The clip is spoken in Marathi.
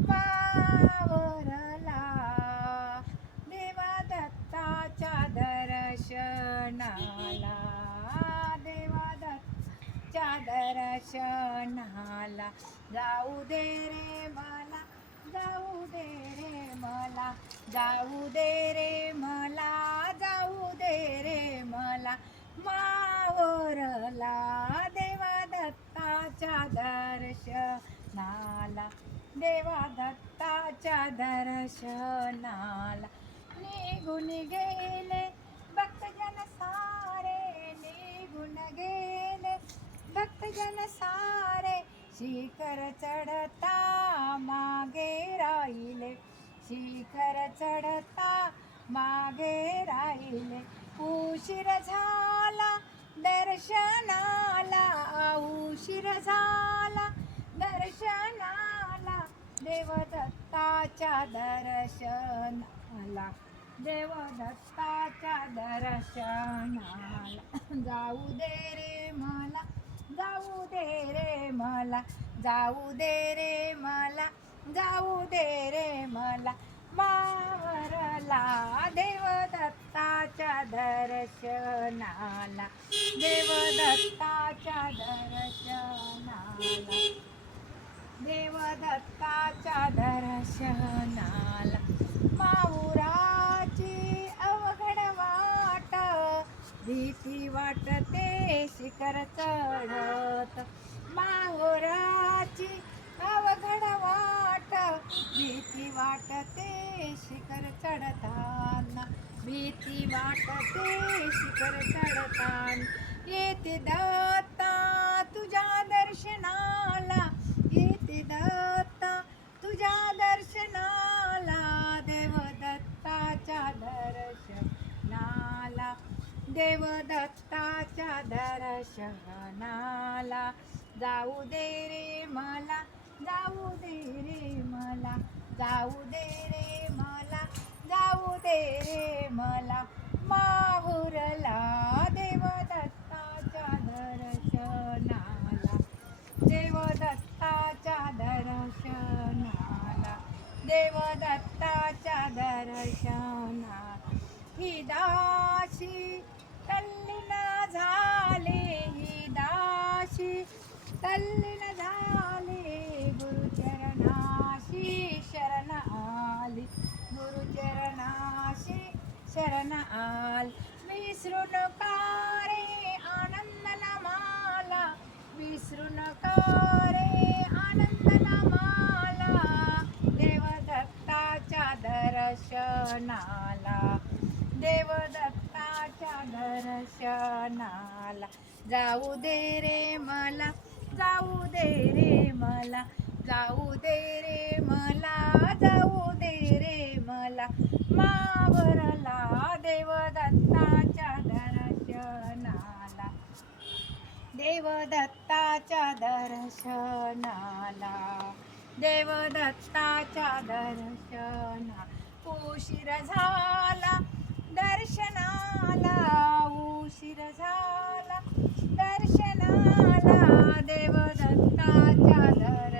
वावरला. देवा दत्ताच्या दर्शनाला. देवा दत्ताच्या दर्शनाला. जाऊ दे रे मला जाऊ दे रे मला जाऊ दे रे मला जाऊ दे रे मला. मा देवा दत्ताच्या दर्शनाला निघून गेले. भक्तजन सारे निघून गेले. भक्तजन सारे शिखर चढता मागे राहिले. शिखर चढता मागे राहिले. उशीर झाला दर्शनाला उशीर झाला दर्शन देवदत्ताच्या दर्शनाला देवदत्ताच्या दर्शनाला. जाऊ दे रे मला जाऊ दे रे मला जाऊ दे रे मला जाऊ दे रे मला. मावरला देवदत्ताच्या दर्शनाला देवदत्ताच्या दर्शनाला. देवदत्ताच्या दर्शनाला माऊराची अवघड वाट. भीती वाटते शिखर चढत. माऊराची अवघड वाट. भीती वाटते शिखर चढताना. भीती वाटते शिखर चढताना. येते दात देवदत्ताच्या दर्शनाला. जाऊ दे रे मला जाऊ दे रे मला जाऊ दे रे मला जाऊ दे रे मला. माहुरला देवदत्ताच्या दर्शनाला. देवदत्ताच्या दर्शनाला देवदत्ताच्या दर्शना ही दाशी विसरू नका रे आनंद माला विसरू नका रे आनंद माला देवदत्ताच्या दर्शनाला देवदत्ताच्या दर्शनाला. जाऊ दे रे मला जाऊ दे रे मला जाऊ दे रे मला. देवदत्ताच्या दर्शनाला देवदत्ताच्या दर्शना उशीर झाला दर्शनाला उशीर झाला दर्शनाला देवदत्ताच्या दर्शन